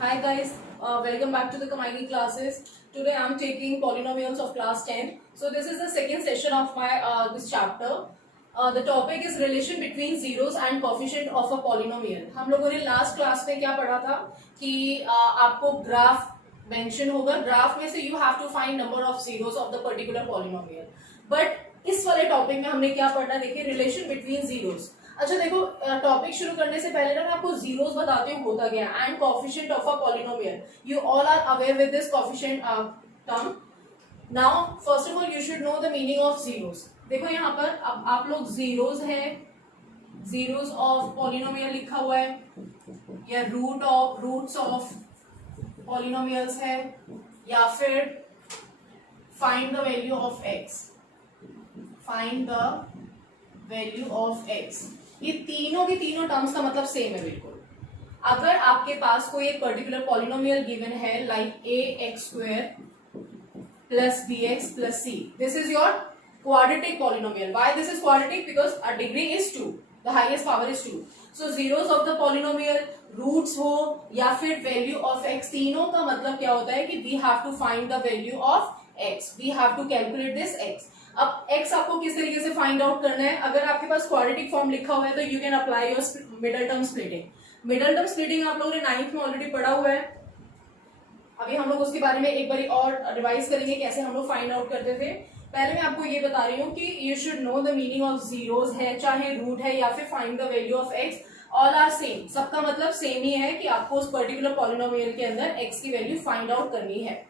Hi guys, welcome back to the Kamini classes. Today I am taking polynomials of class 10. So this is the second session of my this chapter. The topic is relation between zeros and coefficient of a polynomial. हम लोगों ने last class में क्या पढ़ा था कि आपको graph mention होगा, ग्राफ में से you have to find number of zeros of the particular polynomial. But इस वाले टॉपिक में हमने क्या पढ़ना, देखिए रिलेशन बिटवीन जीरोस. अच्छा देखो, टॉपिक शुरू करने से पहले ना मैं आपको जीरोस बताती हूँ होता क्या है. And coefficient of a polynomial, you all are aware with this coefficient term. Now first of all you should know the meaning of zeros. देखो यहाँ पर अब आप लोग जीरोस है, जीरोस ऑफ पॉलिनोमियल लिखा हुआ है, या रूट्स ऑफ पॉलिनोमियल्स है, या फिर find the value of x, find the value of x. ये तीनों के तीनों टर्म्स का मतलब सेम है बिल्कुल. अगर आपके पास कोई एक पर्टिकुलर पॉलिनोमियल गिवन है like a x square plus b x plus c, this is your quadratic polynomial. Why this is quadratic? Because a degree is 2, the highest power is 2. So zeros of the polynomial, roots हो या फिर value of x, तीनों का मतलब क्या होता है कि we have to find the value of x, we have to calculate this x. अब x आपको किस तरीके से फाइंड आउट करना है? अगर आपके पास क्वाड्रेटिक फॉर्म लिखा हुआ है तो you can apply your middle term splitting. Middle term splitting आप लोगों ने 9th में ऑलरेडी पढ़ा हुआ है. अभी हम लोग उसके बारे में एक बार और रिवाइज करेंगे कैसे हम लोग फाइंड आउट करते थे. पहले मैं आपको ये बता रही हूँ कि you should know the meaning of zeros है, चाहे रूट है या फिर find the value of x, all are same. सबका मतलब सेम ही है कि आपको उस पर्टिकुलर पॉलिनोमियल के अंदर एक्स की वैल्यू फाइंड आउट करनी है.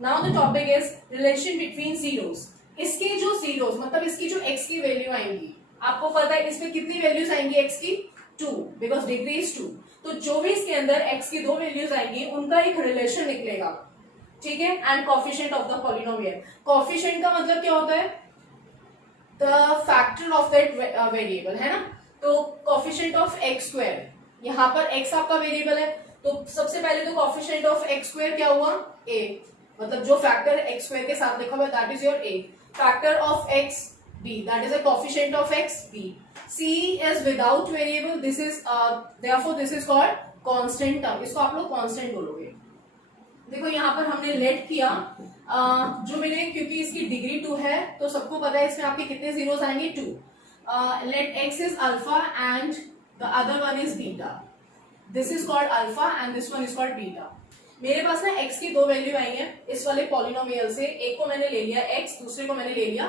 Now the topic is relation between zeros. इसके जो जीरोस मतलब इसकी जो x की वैल्यू आएंगी, आपको पता है इसमें कितनी वैल्यूज आएंगी x की? 2, बिकॉज डिग्री इज 2. तो जो भी इसके अंदर x की दो वैल्यूज आएंगी उनका एक रिलेशन निकलेगा, ठीक है. And coefficient of the polynomial. Coefficient का मतलब क्या होता है? The factor of that variable, है ना. तो कोएफिशिएंट ऑफ एक्स स्क्वायर, यहाँ पर x आपका वेरिएबल है, तो सबसे पहले तो कोएफिशिएंट ऑफ एक्स स्क्वायर क्या हुआ? a, मतलब जो फैक्टर एक्स स्क्वायर के साथ लिखा हुआ है that is your a. Factor of x b, that is a coefficient of x b. c is without variable, this is therefore this is called constant term. इसको आप लोग constant बोलोगे. देखो यहाँ पर हमने लेट किया जो मैंने, क्योंकि इसकी डिग्री 2 है तो सबको पता है इसमें आपके कितने जीरोस आएंगे? 2. Let x is alpha and the other one is beta. This is called alpha and this one is called beta. मेरे पास ना x की दो वैल्यू आई है इस वाले पॉलिनोमियल से. एक को मैंने ले लिया x, दूसरे को मैंने ले लिया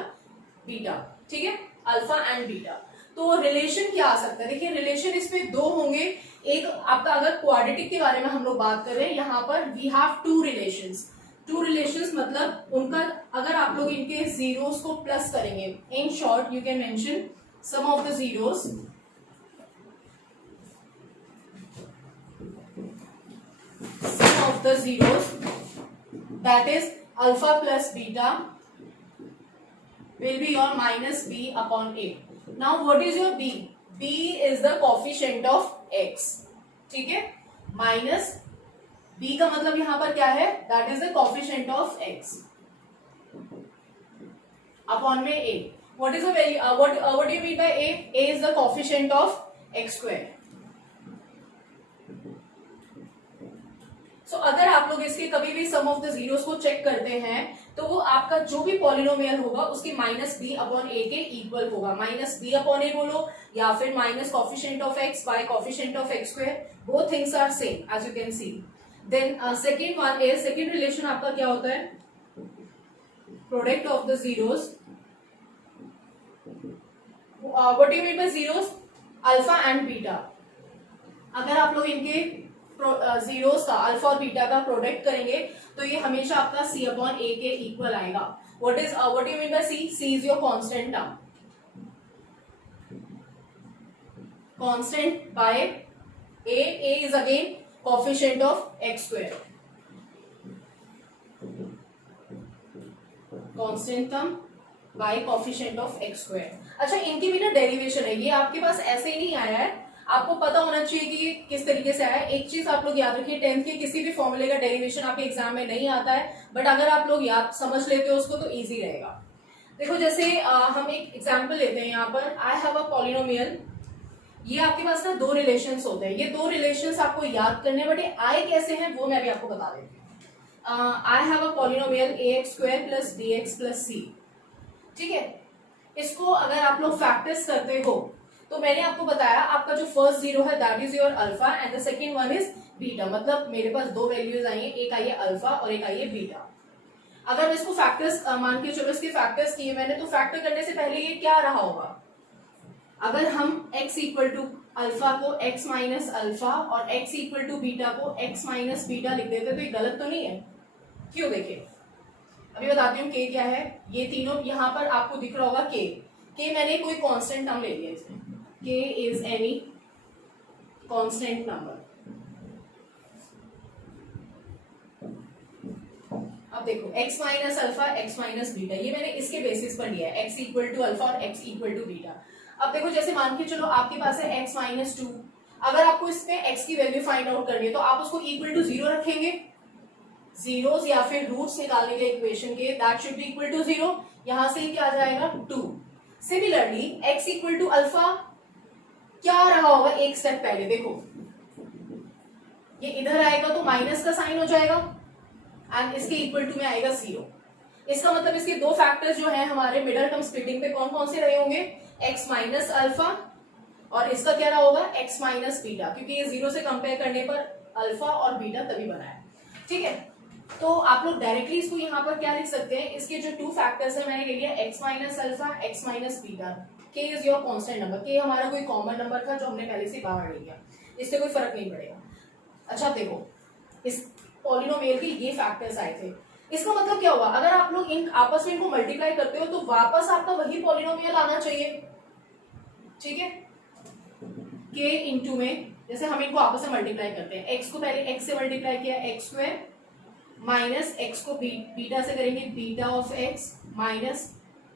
बीटा, ठीक है, अल्फा एंड बीटा. तो रिलेशन क्या आ सकता है? देखिए रिलेशन इसमें दो होंगे. एक आपका, अगर क्वाड्रेटिक के बारे में हम लोग बात कर रहे हैं, यहाँ पर we have two relations. Two relations मतलब उनका, अगर आप लोग इनके जीरोस को प्लस करेंगे, in short you can mention sum of the zeros. Of the zeros, that is alpha plus beta will be your minus b upon a. Now what is your b? b is the coefficient of x, ठीक है. Minus b का मतलब यहाँ पर क्या है? that is the coefficient of x upon में a. what is the value? What do you mean by a? a is the coefficient of x square. So, अगर आप लोग इसके कभी भी सम ऑफ द जीरोस को चेक करते हैं तो वो आपका जो भी पॉलिनोमियल होगा उसके माइनस बी अपॉन ए के इक्वल होगा. माइनस बी अपॉन ए बोलो या फिर minus coefficient of x by coefficient of x square, both things are same as you can see. Then second one is, second relation आपका क्या होता है? Product of the zeros. What do you mean by zeros? Alpha and beta. अगर आप लोग इनके zeros का, alpha और बीटा का प्रोडक्ट करेंगे तो ये हमेशा आपका c अपॉन ए के इक्वल आएगा. What do you mean by c? c is your constant term. Constant by a is again coefficient of x square. Constant term by coefficient of x square. अच्छा, इनकी भी ना डेरिवेशन है, ये आपके पास ऐसे ही नहीं आया है, आपको पता होना चाहिए कि किस तरीके से आया है. एक चीज आप लोग याद रखिए, 10th के किसी भी फॉर्मूले का डेरिवेशन आपके एग्जाम में नहीं आता है, बट अगर आप लोग याद समझ लेते हो उसको तो इजी रहेगा. देखो जैसे हम एक एग्जांपल लेते हैं यहाँ पर. आई हैव अ पॉलिनोमियल ये आपके पास ना दो रिलेशंस होते हैं, ये दो रिलेशंस आपको याद करने, बट ये आए कैसे हैं वो मैं भी आपको बता देती हूँ। I have a polynomial ax² plus bx plus c, ठीक है। इसको अगर आप लोग फैक्टर्स करते हो तो मैंने आपको बताया आपका जो फर्स्ट जीरो है that is your alpha and the second one is beta, मतलब मेरे पास दो वैल्यूज आई है, एक आई है अल्फा और एक आई है बीटा। अगर मैं इसको फैक्टर्स मान के चलो इसके फैक्टर्स किए मैंने, तो फैक्टर करने से पहले ये क्या रहा होगा, अगर हम x इक्वल टू अल्फा को x माइनस अल्फा और x इक्वल टू बीटा को x माइनस बीटा लिख देते तो ये गलत तो नहीं है? क्यों? देखिए अभी बताती हूँ k क्या है। ये तीनों यहाँ पर आपको दिख रहा होगा k मैंने कोई कांस्टेंट टर्म ले लिया इसमें, k is any constant number. अब देखो x minus alpha x minus beta, ये मैंने इसके बेसिस पर लिया है, x इक्वल टू अल्फा और x इक्वल टू बीटा। अब देखो जैसे मान के चलो आपके पास है x माइनस 2, अगर आपको इसमें x की वैल्यू फाइंड आउट करनी है तो आप उसको इक्वल टू 0 रखेंगे, जीरोस या फिर रूट्स निकालने के इक्वेशन के, that should be equal to 0, यहां से क्या आ जाएगा 2। Similarly x equal to alpha क्या रहा होगा एक स्टेप पहले, देखो ये इधर आएगा तो माइनस का साइन हो जाएगा एंड इसके इक्वल टू में आएगा 0। इसका मतलब इसके दो फैक्टर्स जो है हमारे मिडल टर्म स्प्लिटिंग पे कौन कौन से रहे होंगे, x माइनस अल्फा और इसका क्या रहा होगा x माइनस बीटा, क्योंकि ये 0 से कंपेयर करने पर अल्फा और बीटा तभी बना है, ठीक है। तो आप लोग डायरेक्टली इसको यहाँ पर क्या लिख सकते हैं, इसके जो टू फैक्टर्स है मैंने ले लिया x minus alpha x minus beta, k is your constant number, k हमारा कोई कॉमन नंबर था जो हमने पहले से बाहर ले लिया, इससे कोई फर्क नहीं पड़ेगा। अच्छा देखो इस पॉलिनोमियल के ये फैक्टर्स आए थे, इसका मतलब क्या हुआ, अगर आप लोग इन आपस में इनको मल्टीप्लाई करते हो तो वापस आपका वही पॉलिनोमियल आना चाहिए, ठीक है। k इंटू में जैसे हम इनको आपस में मल्टीप्लाई करते हैं, x को पहले x से मल्टीप्लाई किया x² माइनस x को बीटा से करेंगे beta of x minus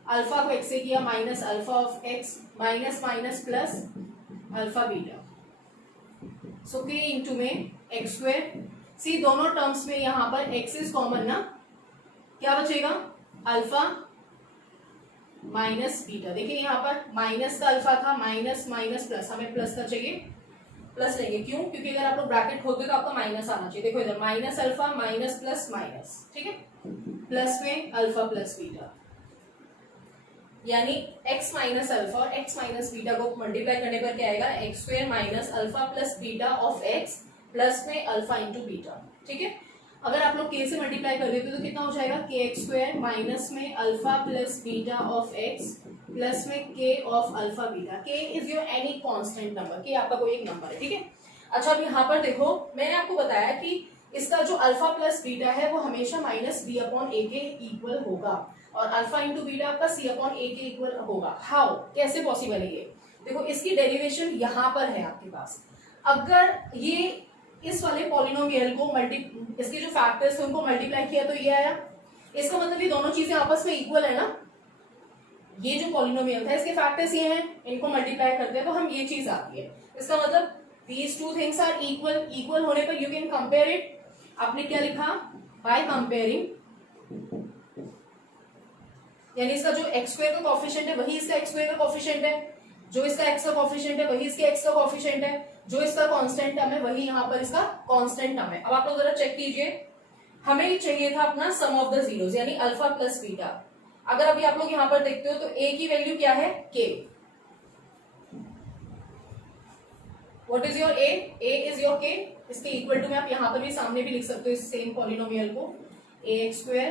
alpha को x से किया minus alpha of x minus minus plus alpha beta, so k into में x²। सी दोनों टर्म्स में यहाँ पर x इज कॉमन ना, क्या बचेगा अल्फा माइनस बीटा। देखिए यहाँ पर माइनस का अल्फा था, माइनस माइनस प्लस, हमें प्लस का चाहिए, प्लस लेंगे, क्यों, क्योंकि अगर आप लोग ब्रैकेट खोलते तो आपका माइनस आना चाहिए। देखो इधर minus alpha minus plus minus, ठीक है, प्लस में अल्फा प्लस बीटा, यानी x माइनस अल्फा और x माइनस बीटा को मल्टीप्लाई करने पर क्या आएगा, x² minus alpha plus beta of x plus में अल्फा इंटू बीटा, ठीक है। अगर आप लोग k से मल्टीप्लाई कर देते तो कितना हो जाएगा, kx² माइनस में alpha plus beta of x plus में k of alpha beta. k is your any constant number, k आपका कोई एक नंबर है, ठीक है। अच्छा अब यहाँ पर देखो मैंने आपको बताया कि इसका जो अल्फा प्लस बीटा है वो हमेशा माइनस b अपॉन a के इक्वल होगा और अल्फा इंटू बीटा आपका c अपॉन a के इक्वल होगा। हाउ, कैसे पॉसिबल है ये, देखो इसकी डेरिवेशन यहाँ पर है आपके पास। अगर ये इस वाले पॉलिनोमियल को इसके जो फैक्टर्स थे उनको मल्टीप्लाई किया तो ये आया, इसका मतलब ये दोनों चीजें आपस में इक्वल है ना। ये जो पॉलिनोमियल था इसके फैक्टर्स ये हैं, इनको मल्टीप्लाई करते हैं तो हम ये चीज आती है, इसका मतलब these two things are equal. Equal होने पर यू कैन कंपेयर इट, आपने क्या लिखा, बाय कंपेयरिंग, यानी इसका जो x² का कोफिशिएंट है वही इसका x² का कोफिशिएंट है, जो इसका x का कोफिशिएंट है वही इसके x का कोफिशिएंट है, जो इसका कांस्टेंट टर्म है वही यहाँ पर इसका कांस्टेंट टर्म है। अब आप लोग जरा चेक कीजिए, हमें चाहिए था अपना सम ऑफ द जीरोस यानी अल्फा प्लस बीटा। अगर अभी आप लोग यहाँ पर देखते हो तो a की वैल्यू क्या है, k, what is your a, a is your k, इसके इक्वल टू में आप यहाँ पर भी सामने भी लिख सकते हो इस सेम पॉलिनोमियल को, ax²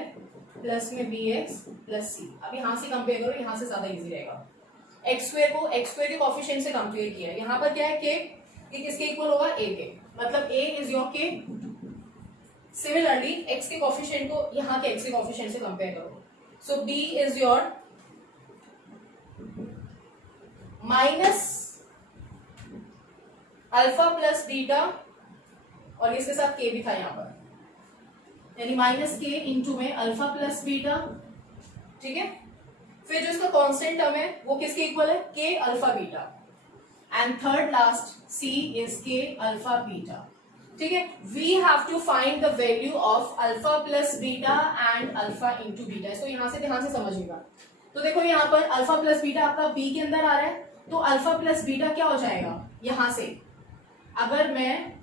प्लस में bx प्लस c। अब यहाँ से कंपेयर करो, यहाँ से ज्यादा इजी रहेगा। x² को x² के कोफिशिएंट से कंपेयर किया, यहाँ पर क्या है k, ये किसके इक्वल होगा, a के, मतलब a is your k। Similarly x के कोफिशिएंट को यहाँ के x के कोफिशिएंट से कंपेयर करो, सो b is your minus alpha plus beta और इसके साथ k भी था यहाँ पर, यानी माइनस k इंटू में अल्फा प्लस बीटा, ठीक है। फिर जो इसका कांस्टेंट टर्म है वो किसके इक्वल है, k alpha beta, and third last c is k alpha beta, ठीक है। We have to find the value of alpha plus beta and alpha into beta. इसको यहाँ से ध्यान से समझिएगा। तो देखो यहाँ पर अल्फा प्लस बीटा आपका b के अंदर आ रहा है तो अल्फा प्लस बीटा क्या हो जाएगा, यहां से अगर मैं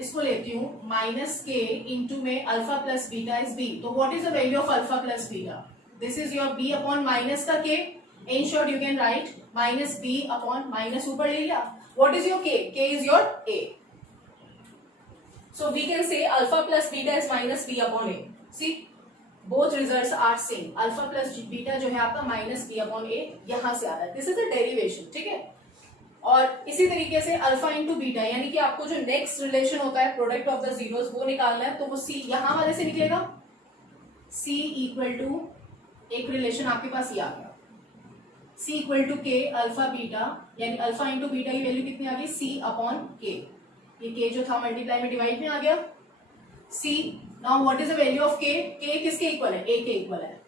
इसको लेती हूँ माइनस के इंटू में alpha plus beta is b, तो what is the value of alpha plus beta, this is your b upon minus का k, in short you can write minus b upon minus ऊपर ले लिया, what is your k is your a, so we can say alpha plus beta is minus b upon a, see both results are same, alpha plus beta जो है आपका minus b upon a यहां से आ रहा है, this is the derivation, ठीक है। और इसी तरीके से अल्फा इंटू बीटा, यानी कि आपको जो नेक्स्ट रिलेशन होता है प्रोडक्ट ऑफ द जीरोस वो निकालना है, तो वो सी यहां वाले से निकलेगा, सी इक्वल टू एक रिलेशन आपके पास ये आ गया, सी इक्वल टू के अल्फा बीटा, यानी अल्फा इंटू बीटा की वैल्यू कितनी आ गई, सी अपॉन के, ये के जो था मल्टीप्लाई में डिवाइड में आ गया, see now what is the value of k किसके इक्वल है, ए के इक्वल है,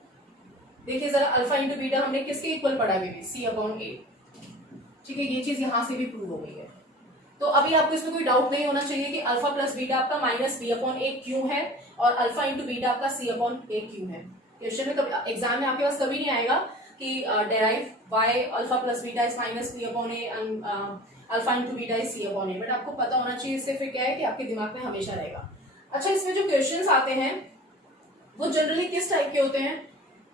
देखिए जरा अल्फा इंटू बीटा हमने किसके इक्वल पढ़ा है, सी अपॉन ए, ठीक है, ये चीज यहां से भी प्रूव हो गई है। तो अभी आपको इसमें कोई डाउट नहीं होना चाहिए कि अल्फा प्लस बीटा आपका माइनस बी अपॉन ए क्यों है और अल्फा इंटू बीटा आपका सी अपॉन ए क्यों है। क्वेश्चन में कभी एग्जाम में आपके पास कभी नहीं आएगा कि derive why alpha plus beta is minus b upon a and alpha into beta is c upon a, but आपको पता होना चाहिए, इससे फिर क्या है कि आपके दिमाग में हमेशा रहेगा। अच्छा, इसमें जो क्वेश्चन आते हैं वो जनरली किस टाइप के होते हैं,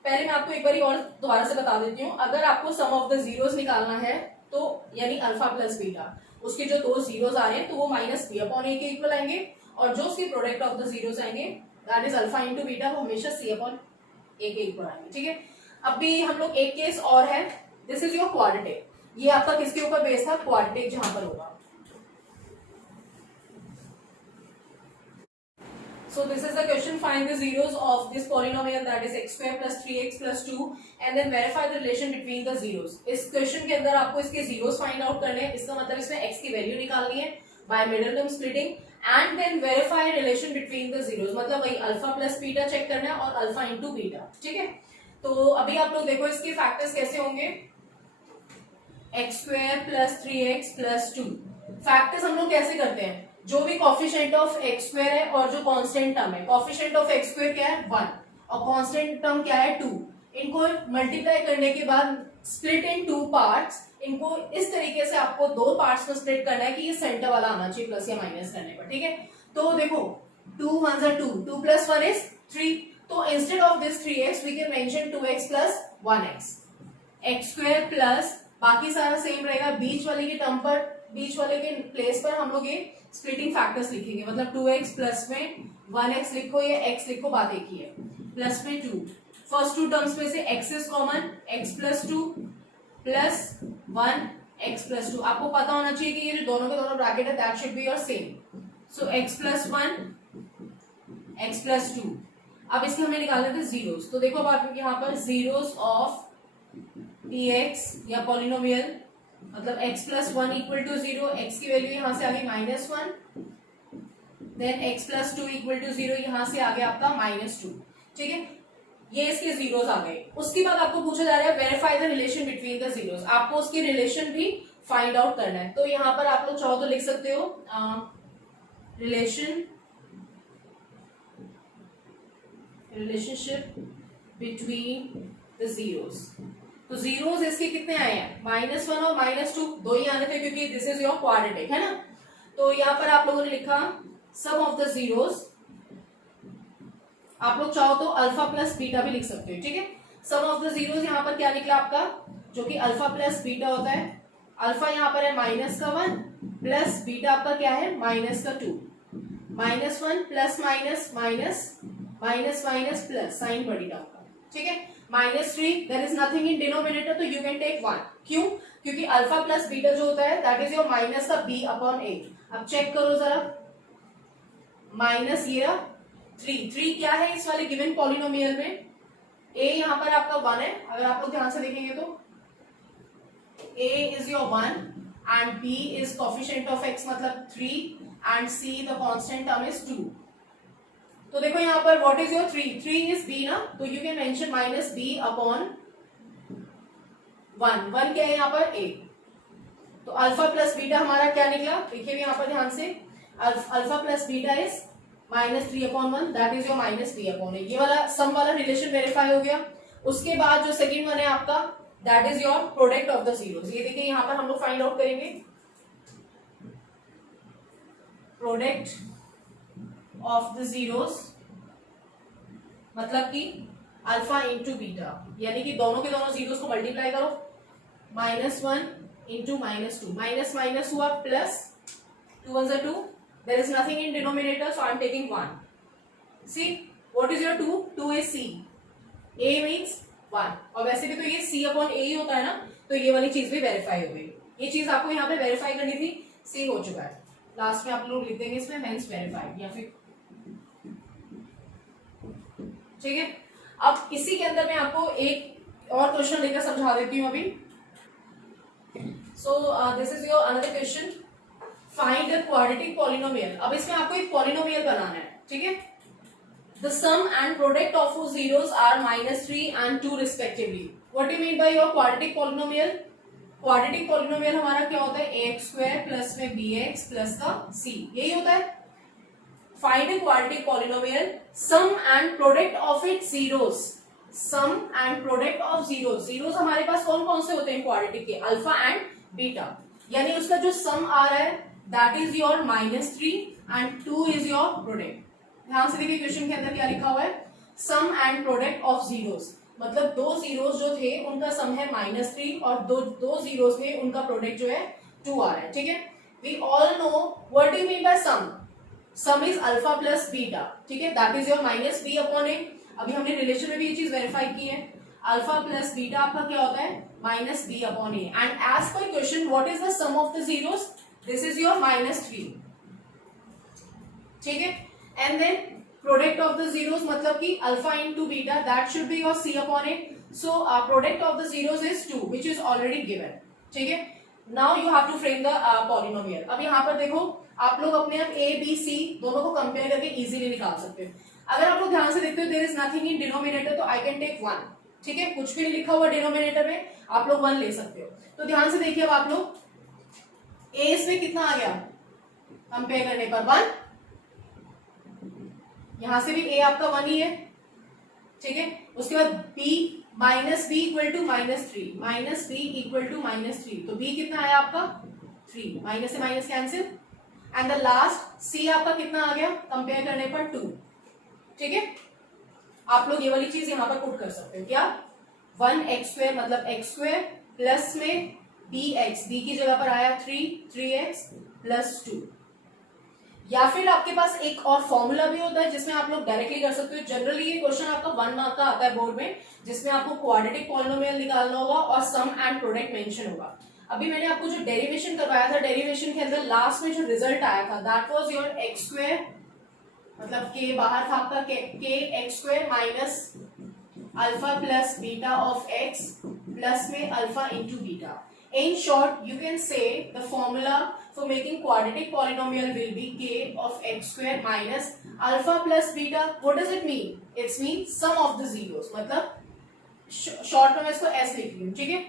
पहले मैं आपको एक बार और दोबारा से बता देती हूँ। अगर आपको सम ऑफ द जीरोस निकालना है तो यानी अल्फा प्लस बीटा, उसके जो दो जीरोस आ रहे हैं तो वो माइनस बी अपॉन ए के इक्वल आएंगे, और जो उसके प्रोडक्ट ऑफ द जीरोस आएंगे that is alpha into beta, वो हमेशा सी अपॉन ए के इक्वल आएंगे, ठीक है। अब भी हम लोग एक केस और है, दिस इज योर क्वाड्रेटिक, ये आपका किसके ऊपर बेस था, क्वाड्रेटिक जहां पर होगा। So this is the question, find the zeros of this polynomial that is x square plus 3x plus 2 and then verify the relation between the zeros। इस question के अंदर आपको इसके zeros फाइंड आउट करने हैं, इसका मतलब इसमें x की वैल्यू निकालनी है by middle term splitting and then verify relation between the zeros, मतलब वही अल्फा प्लस बीटा चेक करना है और अल्फा इंटू बीटा, ठीक है। तो अभी आप लोग देखो इसके फैक्टर्स कैसे होंगे, x square plus 3x plus 2, factors हम लोग कैसे करते हैं, जो भी कॉफिशिएंट ऑफ एक्स स्क्वायर है और जो कांस्टेंट टर्म है, कॉफिशिएंट ऑफ एक्स स्क्वायर क्या है 1 और कांस्टेंट टर्म क्या है 2, इनको मल्टीप्लाई करने के बाद स्प्लिट इन 2 पार्ट्स, इनको इस तरीके से आपको 2 पार्ट्स में स्प्लिट करना है कि ये सेंटर वाला आना चाहिए प्लस या माइनस करने पर, ठीक है। तो देखो 2 1 are 2, 2 plus 1 is 3, तो instead of this 3x we can mention 2x plus 1x, x square plus बाकी सारा सेम रहेगा, बीच वाले के टर्म पर, बीच वाले के प्लेस पर हम लोग ये स्प्लिटिंग फैक्टर्स लिखेंगे, मतलब 2x प्लस में 1x लिखो या x लिखो, बात एक ही है, प्लस में 2, फर्स्ट 2 टर्म्स में से x is common, x plus 2 plus 1 x plus 2, आपको पता होना चाहिए कि ये जो दोनों के दोनों ब्रैकेट है that should be your same, so x plus 1 x plus 2। अब इसके हमें निकालने थे जीरोस, तो देखो अब आप यहाँ पर जीरोस ऑफ px या पॉलिनोमियल, मतलब x plus 1 equal to 0, x की वैल्यू यहां से आ गई -1, then x plus 2 equal to 0, यहां से आ गया आपका -2, ठीक है, ये इसके जीरोस आ गए। उसके बाद आपको पूछा जा रहा है verify the relation between the zeros, आपको उसकी रिलेशन भी फाइंड आउट करना है। तो यहाँ पर आप लोग चाहो तो लिख सकते हो रिलेशनशिप बिटवीन द जीरोस, तो जीरोस इसके कितने आए हैं, -1 और -2, दो ही आने थे क्योंकि दिस इज योर क्वाड्रेटिक, है ना। तो यहाँ पर आप लोगों ने लिखा सम ऑफ द जीरोस, आप लोग चाहो तो अल्फा प्लस बीटा भी लिख सकते हो, ठीक है। सम ऑफ द जीरोस यहाँ पर क्या निकला आपका, जो कि अल्फा प्लस बीटा होता है, अल्फा यहाँ पर है -1 प्लस बीटा आपका क्या है -2, -1 plus minus minus minus minus plus sign बड़ी टर्म का, ठीक है, -3 there is nothing in denominator, तो यू कैन टेक 1, क्यों, क्योंकि अल्फा प्लस बीटा जो होता है दैट इज योर माइनस का b अपॉन a। अब चेक करो जरा, माइनस ये 3 क्या है इस वाले गिवन पॉलिनोमियल में, a यहाँ पर आपका 1 है, अगर आप लोग ध्यान से देखेंगे तो a is your 1 and b is coefficient of x मतलब 3 and c the constant term is 2। तो देखो यहाँ पर what is your 3 is b ना, तो you can mention -b upon 1 क्या है यहाँ पर a, तो अल्फा प्लस बीटा हमारा क्या निकला, देखिए यहाँ पर ध्यान से, alpha plus beta is -3 upon 1 that is your -b upon a, ये वाला सम वाला रिलेशन वेरीफाई हो गया। उसके बाद जो सेकंड वन है आपका that is your product of the zeros. ये देखिए यहां पर हम लोग फाइंड आउट करेंगे प्रोडक्ट ऑफ द जीरोस, मतलब कि अल्फा इंटू बीटा, यानी कि दोनों के दोनों जीरोस को मल्टीप्लाई करो, -1 इंटू -2, माइनस माइनस हुआ plus, 2 1 2, there is nothing in denominator so I am taking 1. See what is your 2? 2 is c, a means 1, और वैसे भी तो ये c अपॉन a ही होता है ना, तो ये वाली चीज भी वेरीफाई हो गई। ये चीज आपको यहाँ पे वेरीफाई करनी थी, c हो चुका है, लास्ट में आप लोग लिख देंगे इसमें हेंस वेरीफाइड, या फिर ठीक है। अब इसी के अंदर मैं आपको एक और क्वेश्चन लेकर समझा देती हूँ अभी। So this is your another question, find the quadratic polynomial. अब इसमें आपको एक पॉलिनोमियल बनाना है, ठीक है। The sum and product of whose zeros are -3 and 2 respectively. What do you mean by your quadratic polynomial? Quadratic polynomial हमारा क्या होता है? ax square प्लस में bx प्लस का c, यही होता है। Find a quadratic polynomial, sum and product of its zeros. Sum and product of zeros. Zeros हमारे पास कौन कौन से होते हैं quadratic के? अल्फा एंड बीटा, यानी उसका जो सम आ रहा है that is your -3 and 2 is your product. ध्यान से देखिए क्वेश्चन के अंदर क्या लिखा हुआ है, सम एंड प्रोडक्ट ऑफ जीरोस, मतलब दो जीरोस जो थे उनका सम है -3 और दो जीरोस थे उनका प्रोडक्ट जो है 2 आ रहा है, ठीक है। We all know what do you mean by sum, sum is alpha plus beta, ठीक है, that is your -b upon a। अभी हमने रिलेशन में भी ये चीज वेरीफाई की है, अल्फा प्लस बीटा आपका क्या होता है, -b upon a, and as per question what is the sum of the zeros, this is your -3, ठीक है। And then product of the zeros मतलब कि alpha into beta, that should be your c upon a. So product of the zeros is 2 which is already given, ठीक है। Now you have to frame the polynomial. अब यहाँ पर देखो आप लोग अपने आप a b c दोनों को कंपेयर करके इजीली निकाल सकते हो। अगर आप लोग ध्यान से देखते हो there is nothing in denominator, तो I can take 1, ठीक है, कुछ भी नहीं लिखा हुआ डिनोमिनेटर में, आप लोग 1 ले सकते हो। तो ध्यान से देखिए अब आप लोग a इसमें कितना आ गया, कंपेयर करने पर 1, यहां से भी a आपका 1 ही है, ठीक है। उसके बाद b minus b equal to -3, minus b equal to -3, तो b कितना आया आपका 3, माइनस से minus cancel, and the last c आपका कितना आ गया कंपेयर करने पर 2, ठीक है। आप लोग ये वाली चीज यहां पर पुट कर सकते हो, क्या 1x² मतलब x² प्लस में bx, b की जगह पर आया 3x प्लस 2, या फिर आपके पास एक और फॉर्मूला भी होता है जिसमें आप लोग डायरेक्टली कर सकते हो। जनरली ये क्वेश्चन आपका 1 मार्क का आता है बोर्ड में, जिसमें आपको क्वाड्रेटिक पॉलिनोमियल निकालना होगा और सम एंड प्रोडक्ट मेंशन होगा। अभी मैंने आपको जो डेरिवेशन करवाया था, डेरिवेशन के अंदर लास्ट में जो रिजल्ट आया था दैट वाज योर x², मतलब k बाहर था आपका, k x² minus alpha plus beta of x plus में alpha into beta. In short, you can say the formula for making quadratic polynomial will be k of x² minus alpha plus beta. What does it mean? It means sum of the zeros. मतलब short में मैं इसको s लिख रही हूँ, ठीक है,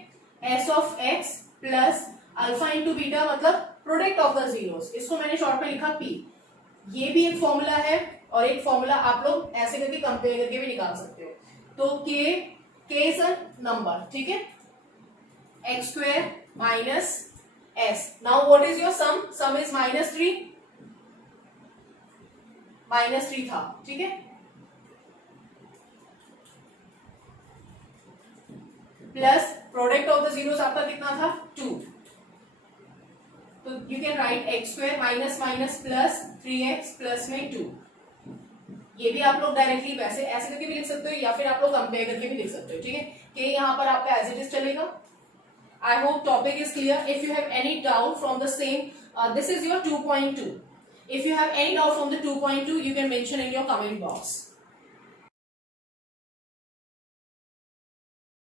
s of x plus alpha into beta मतलब product of the zeros, इसको मैंने short में लिखा p। ये भी एक फॉर्मूला है और एक फॉर्मूला आप लोग ऐसे करके कंपेयर करके भी निकाल सकते हो। तो k is a number, ठीक है, x² minus s. Now what is your sum? Sum is -3, -3 था, ठीक है, plus product of the zeros आपका कितना था 2, तो you can right x² minus minus plus 3x plus में 2। ये भी आप लोग डायरेक्टली वैसे ऐसे करके भी लिख सकते हो या फिर आप लोग कंपेयर करके भी लिख सकते हो, ठीक है, कि यहाँ पर आपका एज इट इज चलेगा। I hope topic is clear. If you have any doubt from the same, this is your 2.2. If you have any doubt from the 2.2, you can mention in your comment box.